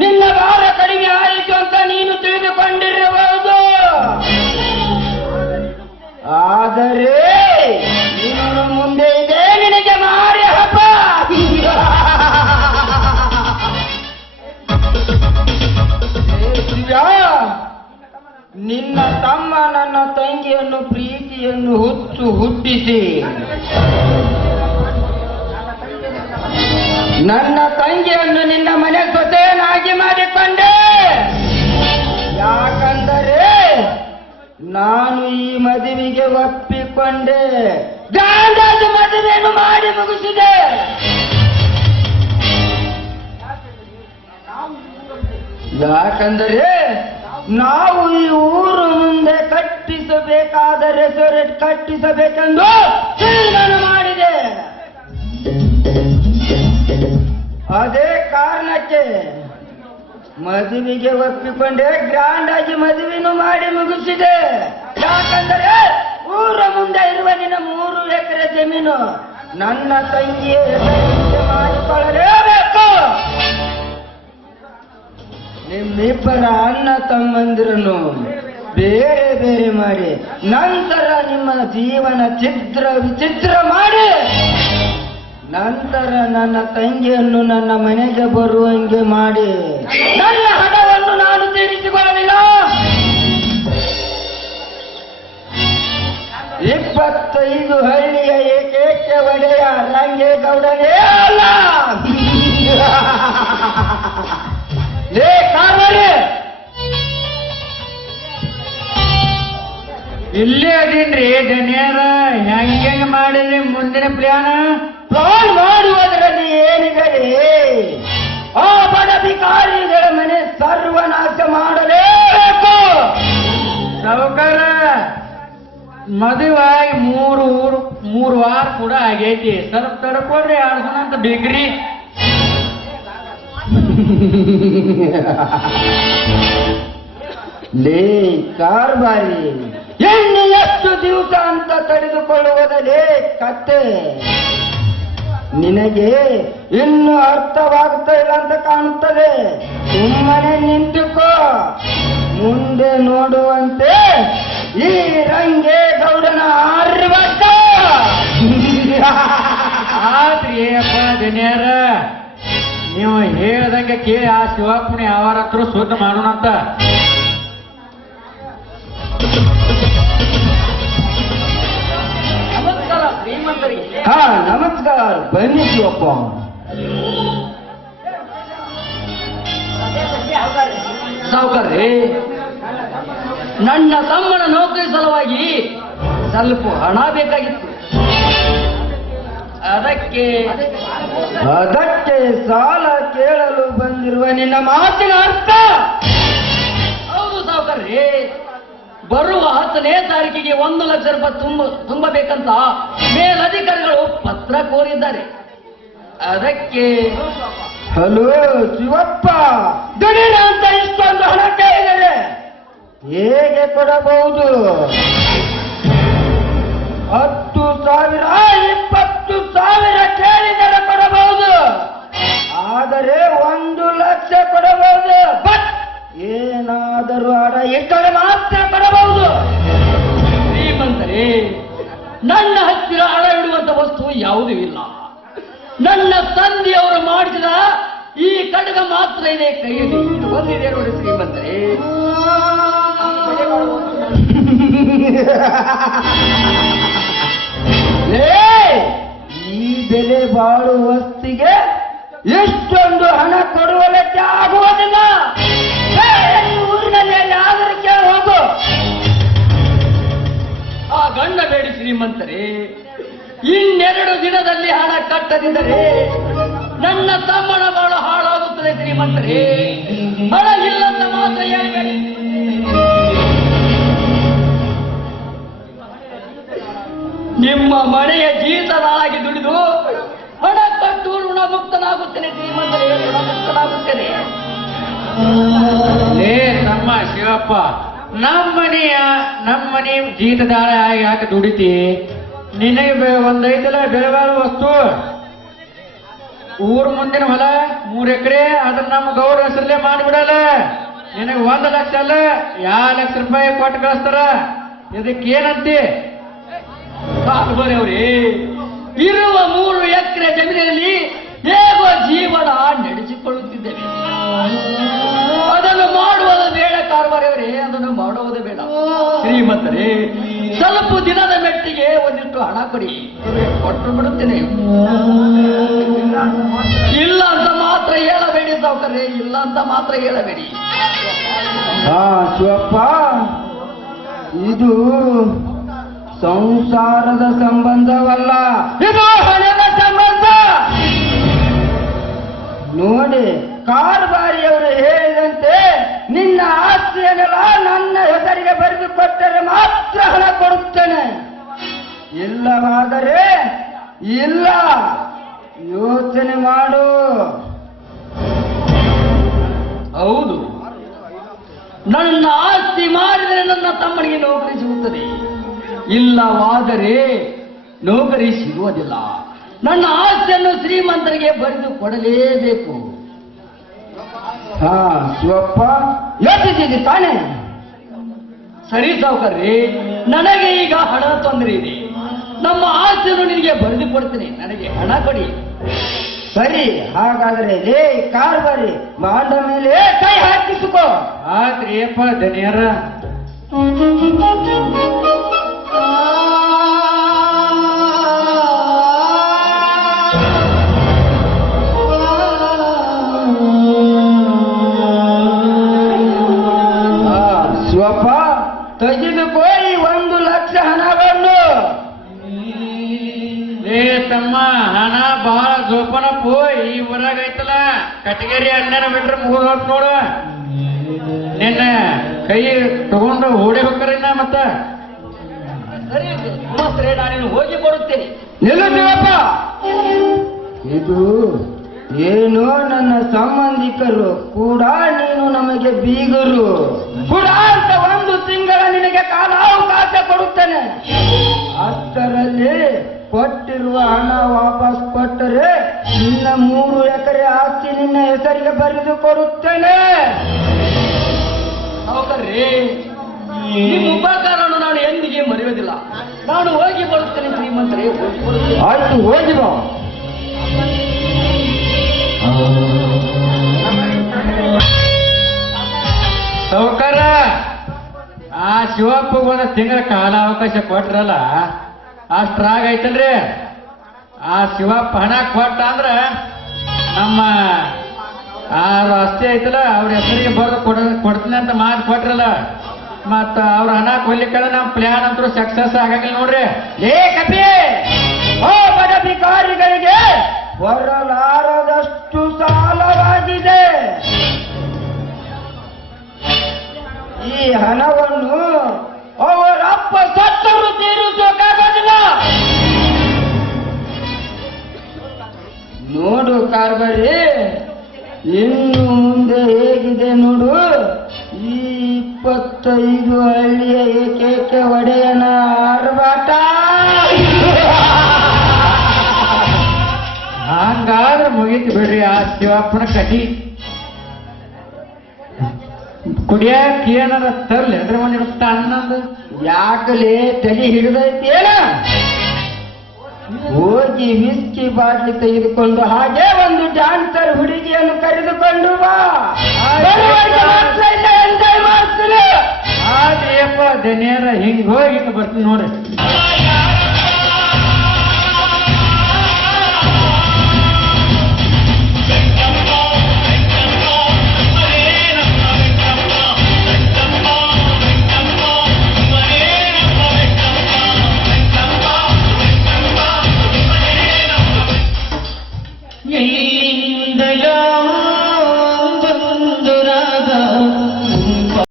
ನಿನ್ನ ಭಾರ ಕಡಿಮೆ ಆಯಿತು ಅಂತ ನೀನು ತಿಳಿದುಕೊಂಡಿರಬಹುದು. ಆದರೆ ನಿನ್ನ ಮುಂದೆ ಇದೆ, ನಿನಗೆ ಮಾರಿ ಹಬ್ಬ. ನಿನ್ನ ತಮ್ಮ ನನ್ನ ತಂಗಿಯನ್ನು ಪ್ರೀತಿಯನ್ನು ಹುಚ್ಚು ಹುಟ್ಟಿಸಿ. ನನ್ನ ತಂಗಿಯನ್ನು ನಿನ್ನ ಮನೆ ಸೊಸೆಯನ್ನಾಗಿ ಮಾಡಿಕೊಂಡೆ. ಯಾಕಂದರೆ ನಾನು ಈ ಮದುವೆಗೆ ಒಪ್ಪಿಕೊಂಡೆ. ಗಾಂಧಾಜಿ ಮದುವೆಯನ್ನು ಮಾಡಿ ಮುಗಿಸಿದೆ. ಯಾಕಂದರೆ ನಾವು ಈ ಊರು ಮುಂದೆ ಕಟ್ಟಿಸಬೇಕಾದ ರೆಸ್ಟೋರೆಂಟ್ ಕಟ್ಟಿಸಬೇಕೆಂದು ತೀರ್ಮಾನ ಮಾಡಿದೆ. ಅದೇ ಕಾರಣಕ್ಕೆ ಮದುವೆಗೆ ಒಪ್ಪಿಕೊಂಡೆ ಗ್ರ್ಯಾಂಡ್ ಆಗಿ ಮದುವೆನೂ ಮಾಡಿ ಮುಗಿಸಿದೆ. ಯಾಕಂದರೆ ಊರ ಮುಂದೆ ಇರುವ ನಿನ್ನ ಮೂರು ಎಕರೆ ಜಮೀನು ನನ್ನ ತಂಗಿಯ ಮಾಡಿಕೊಳ್ಳಲೇಬೇಕು. ನಿಮ್ಮಿಬ್ಬರ ಅಣ್ಣ ತಮ್ಮಂದಿರನ್ನು ಬೇರೆ ಬೇರೆ ಮಾಡಿ ನಂತರ ನಿಮ್ಮ ಜೀವನ ಚಿತ್ರ ವಿಚಿತ್ರ ಮಾಡಿ. ನಂತರ ನನ್ನ ತಂಗಿಯನ್ನು ನನ್ನ ಮನೆಗೆ ಬರುವಂಗೆ ಮಾಡಿ. ನನ್ನ ಹಣವನ್ನು ನಾನು ತೀರಿಸಿಕೊಳ್ಳಲಿಲ್ಲ. ಇಪ್ಪತ್ತೈದು ಹಳ್ಳಿಯ ಏಕೈಕ ಒಡೆಯ ರಂಗೇಗೌಡನೇ ಅಲ್ಲ. ಏ ಕಾರವಾರಿ. ಇಲ್ಲೇ ಅದೀನ್ರಿ ಧನ್ಯರ. ಹೆಂಗೆ ಹೆಂಗ್ ಮಾಡಿದ್ರಿ ಮುಂದಿನ ಪ್ಲಾನ್? ಪ್ಲಾನ್ ಮಾಡುವುದರಲ್ಲಿ ಏನಿದೆ? ಆ ಬಡ ಭಿಕಾರಿಗಳ ಮನೆ ಸರ್ವನಾಶ ಮಾಡಲೇಬೇಕು ಸಾವುಕಾರ ಮದುವಾಗಿ ಮೂರು ಊರು ಮೂರು ವಾರ ಕೂಡ ಆಗೈತಿ. ಸ್ವಲ್ಪ ತಡ್ಕೊಡ್ರಿ ಆಡ್ಸೋಣ ಅಂತ ಬೇಕ್ರಿ ಲೇ ಕಾರ್ಬಾರಿ. ಇನ್ನು ಎಷ್ಟು ದಿವಸ ಅಂತ ತಡೆದುಕೊಳ್ಳುವುದಲೇ ಕತ್ತೆ ನಿನಗೆ ಇನ್ನು ಅರ್ಥವಾಗ್ತಾ ಇಲ್ಲ ಅಂತ ಕಾಣುತ್ತದೆ. ಸುಮ್ಮನೆ ನಿಂತುಕೋ. ಮುಂದೆ ನೋಡುವಂತೆ ಈ ರಂಗೇಗೌಡನ ಗೌಡನ ಆತ್ರಿ ಅಪ್ಪ ದನಿಯಾರ ನೀವು ಹೇಳ್ದಂಗೆ ಕೇಳಿ ಆ ಶಿವಪ್ಪನ ಯಾವಾರತ್ರೂ ಮಾಡೋಣ ಮಾಡೋಣ ಹಾ, ನಮಸ್ಕಾರ. ಬನ್ನಿ ಶಿವಪ್ಪ. ಸಾವುಕಾರ್ರಿ ನನ್ನ ತಮ್ಮನ ನೌಕರಿ ಸಲುವಾಗಿ ಸ್ವಲ್ಪ ಹಣ ಬೇಕಾಗಿತ್ತು. ಅದಕ್ಕೆ ಅದಕ್ಕೆ ಸಾಲ ಕೇಳಲು ಬಂದಿರುವ ನಿನ್ನ ಮಾತಿನ ಅರ್ಥ. ಹೌದು ಸಾವುಕಾರ್ರಿ ಬರುವ ಹತ್ತನೇ ತಾರೀಕಿಗೆ ಒಂದು ಲಕ್ಷ ರೂಪಾಯಿ ತುಂಬ ತುಂಬಬೇಕಂತ ಮೇಲಧಿಕಾರಿಗಳು ಪತ್ರ ಕೋರಿದ್ದಾರೆ. ಅದಕ್ಕೆ ಹಲೋ ಶಿವಪ್ಪ! ದಿಢೀರ್ ಅಂತ ಇಷ್ಟೊಂದು ಹಣ ಕೇಳಿದರೆ ಹೇಗೆ ಕೊಡಬಹುದು? ನನ್ನ ತಂದೆಯವರು ಮಾಡಿದ ಈ ಕಡಗ ಮಾತ್ರ ಇದೆ ಕೈಯಲ್ಲಿ. ಇದು ಬಂದಿದೆ ನೋಡಿ ಶ್ರೀಮಂತರೇ? ಈ ಬೆಲೆ ಬಾಳುವ ವಸ್ತಿಗೆ ಇಷ್ಟೊಂದು ಹಣ ಕೊಡುವಲಕ್ಕೆ ಆಗುವುದಿಲ್ಲ. ಕಟ್ಟದಿದ್ದರೆ ನನ್ನ ತಮ್ಮನ ಬಾಳು ಹಾಳಾಗುತ್ತದೆ ಶ್ರೀಮಂತರೇ. ಹಣ ಇಲ್ಲಂತ ಮಾತ್ರ ಹೇಳಿ? ನಿಮ್ಮ ಮನೆಯ ಜೀತನಾಗಿ ದುಡಿದು ಹಣ ಕಟ್ಟು ಋಣಮುಕ್ತನಾಗುತ್ತೇನೆ ಶ್ರೀಮಂತರೇ ಋಣಮುಕ್ತನಾಗುತ್ತೇನೆ ಲೇ ನಮ್ಮ ಶಿವಪ್ಪ ನಮ್ಮ ಮನೆಯ ನಮ್ಮ ಮನೆ ಜೀತದಾಳ ಆಗಿ ಯಾಕೆ ದುಡಿತಿ? ನಿನಗೆ ಬೆ- ಒಂದೈದಲ್ಲ ಬೆಲೆ ಬಾಳುವ ವಸ್ತು. ಊರ್ ಮುಂದಿನ ಹೊಲ, ಮೂರ್ ಎಕರೆ ಅದನ್ನ ನಮ್ಮ ಗೌರ ಹೆಸರಲ್ಲೇ ಮಾಡಿಬಿಡಲ್ಲ. ನಿನಗೆ ಒಂದ್ ಲಕ್ಷ ಅಲ್ಲ ಯಾವ ಲಕ್ಷ ರೂಪಾಯಿ ಕೊಟ್ಟು ಕಳಿಸ್ತಾರ? ಇದಕ್ಕೇನಂತಿ ಅವ್ರಿ ಇರುವ ಮೂರು ಎಕರೆ ಜಮೀನಿನಲ್ಲಿ ಹೇಗೋ ಜೀವನ ನಡೆಸಿಕೊಳ್ಳುತ್ತಿದ್ದೇವೆ. ಅದನ್ನು ಮಾಡುವುದು ಬೇಡ ಕಾರ್ಬಾರವರೇ ಅದನ್ನು ಮಾಡುವುದು ಬೇಡ. ಶ್ರೀಮಂತರೇ, ಸ್ವಲ್ಪ ದಿನದ ಮೆಟ್ಟಿಗೆ ಒಂದಿಷ್ಟು ಹಣ ಕೊಡಿ. ಕೊಟ್ಟು ಬಿಡುತ್ತೇನೆ. ಇಲ್ಲ ಅಂತ ಮಾತ್ರ ಹೇಳಬೇಡಿ ಸಾವುಕರೇ ಇಲ್ಲ ಅಂತ ಮಾತ್ರ ಹೇಳಬೇಡಿ. ಹಾ ಶಿವಪ್ಪ ಇದು ಸಂಸಾರದ ಸಂಬಂಧವಲ್ಲ. ಇದು ಹಣದ ಸಂಬಂಧ. ನೋಡಿ ಕಾರ್ಬಾರಿಯವರು ಹೇಳಿದಂತೆ ನಿನ್ನ ಆಸ್ತಿಯನ್ನೆಲ್ಲ ನನ್ನ ಹೆಸರಿಗೆ ಬರೆದು ಕೊಟ್ಟರೆ ಮಾತ್ರ ಹಣ ಕೊಡುತ್ತೇನೆ. ಇಲ್ಲವಾದರೆ ಇಲ್ಲ. ಯೋಚನೆ ಮಾಡು. ಹೌದು. ನನ್ನ ಆಸ್ತಿ ಮಾರಿದರೆ ನನ್ನ ತಮ್ಮನಿಗೆ ನೌಕರಿ ಸಿಗುತ್ತದೆ. ಇಲ್ಲವಾದರೆ ನೌಕರಿ ಸಿಗುವುದಿಲ್ಲ. ನನ್ನ ಆಸ್ತಿಯನ್ನು ಶ್ರೀಮಂತರಿಗೆ ಬರೆದು ಕೊಡಲೇಬೇಕು. ಹಾ ಶಿವಪ್ಪ. ಯೋಚಿಸಿದಿ ತಾನೇ? ಸರಿ ಸೌಕರ್ಯ ನನಗೆ ಈಗ ಹಣ ತೊಂದರೆ ಇದೆ. ನಮ್ಮ ಆಸ್ತಿಯನ್ನು ನಿನಗೆ ಬರೆದು ಕೊಡ್ತೀನಿ. ನನಗೆ ಹಣ ಕೊಡಿ. ಸರಿ ಹಾಗಾದ್ರೆ ಲೇ ಕಾರ್ಬಾರಿ ಮಾಡ ಮೇಲೆ ಕೈ ಹಾಕಿಸಿಕೋ. ಏಪ ಅಪ್ಪ ಏ ತಮ್ಮ ಹಣ ಬಹಳ ಜೋಪಾನಪ್ಪು ಈ ಊರಾಗ ಐತಲ್ಲ ಕಟಗೇರಿ ಅಣ್ಣನ ಬಿಟ್ರೆ ಮುಗಿದ ನೋಡು. ನಿನ್ನ ಕೈ ತಗೊಂಡು ಓಡಿ ಹೋಗ್ತಾರಿನ ಮತ್ತ? ಸರಿ ನಾನೇನು ಹೋಗಿ ಬರುತ್ತೇನೆ ನಿಲ್ಲು ಶಿವಪ್ಪ ಇದು ಏನೋ ನನ್ನ ಸಂಬಂಧಿಕರು ಕೂಡ ನೀನು ನಮಗೆ ಬೀಗರು. ಕೂಡ ಅಂತ ಒಂದು ತಿಂಗಳ ನಿನಗೆ ಕಾಲಾವಕಾಶ ಕೊಡುತ್ತೇನೆ. ಅಷ್ಟರಲ್ಲಿ ಕೊಟ್ಟಿರುವ ಹಣ ವಾಪಸ್ ಕೊಟ್ಟರೆ ನಿನ್ನ ಮೂರು ಎಕರೆ ಆಸ್ತಿ ನಿನ್ನ ಹೆಸರಿಗೆ ಬರೆದು ಕೊಡುತ್ತೇನೆ. ನಿಮ್ಮ ಉಪಕಾರವನ್ನು ನಾನು ಎಂದಿಗೆ ಮರೆಯುವುದಿಲ್ಲ. ನಾನು ಹೋಗಿ ಬರುತ್ತೇನೆ ಶ್ರೀಮಂತರೇ ಆಯ್ತು ಹೋಗಿ ಬಾ. ಸೌಕರ ಆ ಶಿವಪ್ಪ ಒಂದು ತಿಂಗಳ ಕಾಲಾವಕಾಶ ಕೊಟ್ರಲ್ಲ ಅಷ್ಟ್ರಾಗ ಐತಲ್ರಿ? ಆ ಶಿವಪ್ಪ ಹಣ ಕೊಟ್ಟ ಅಂದ್ರ ನಮ್ಮ ಆ ರಸ್ತೆ ಐತಲ್ಲ, ಅವ್ರ ಹೆಸರಿಗೆ ಬರೆದು ಕೊಡ, ಕೊಡ್ತೀನಿ ಅಂತ ಮಾತು ಕೊಟ್ರಲ್ಲ, ಮತ್ತ ಅವ್ರ ಹಣ ಕೊಡ್ಲಿಕ್ಕಂದ್ರೆ ನಮ್ಮ ಪ್ಲಾನ್ ಅಂತೂ ಸಕ್ಸಸ್ ಆಗಂಗಿಲ್ಲ ನೋಡ್ರಿ. ಏ ಕಪಿ! ಓ ಬಡ ಭಿಕಾರಿಗಳಿಗೆ ಸಾಲವಾಗಿದೆ. ಈ ಹಣವನ್ನು ಕಾರ್ಬರಿ ಇನ್ನು ಮುಂದೆ ಹೇಗಿದೆ ನೋಡು. ಈ ಇಪ್ಪತ್ತೈದು ಹಳ್ಳಿಯ ಏಕೈಕ ಒಡೆಯನ ಆರ್ಭಾಟ. ಹಂಗಾದ್ರೆ ಮುಗೀತು ಬಿಡ್ರಿ ಆ ಶಿವಪ್ಪನ ಕಟಿ ಕುಡಿಯಾಕ ಏನಾರ ತರ್ಲಿ, ಅಂದ್ರೆ ಒಂದಿರುತ್ತೆ ಅನ್ನಂದು. ಯಾಕಲೇ ತಲೆ ಹಿಡಿದೈತೇನ ಹೋಗಿ ಮಿಸ್ಕಿ ಬಾಟ್ಲಿ ತೆಗೆದುಕೊಂಡು ಹಾಗೆ ಡಾನ್ಸರ್ ಹುಡುಗಿಯನ್ನು ಕರೆದುಕೊಂಡು ಬಾ. ಮಾತ್ರ ಇಲ್ಲ enjoy ಮಾಡ್ತೀನಿ. ಆದ್ರಿಯಪ್ಪ ದನಿಯರ ಹಿಂಗ್ ಹೋಗಿ ಹಿಂಗ್ ಬರ್ತೀನಿ ನೋಡ್ರಿ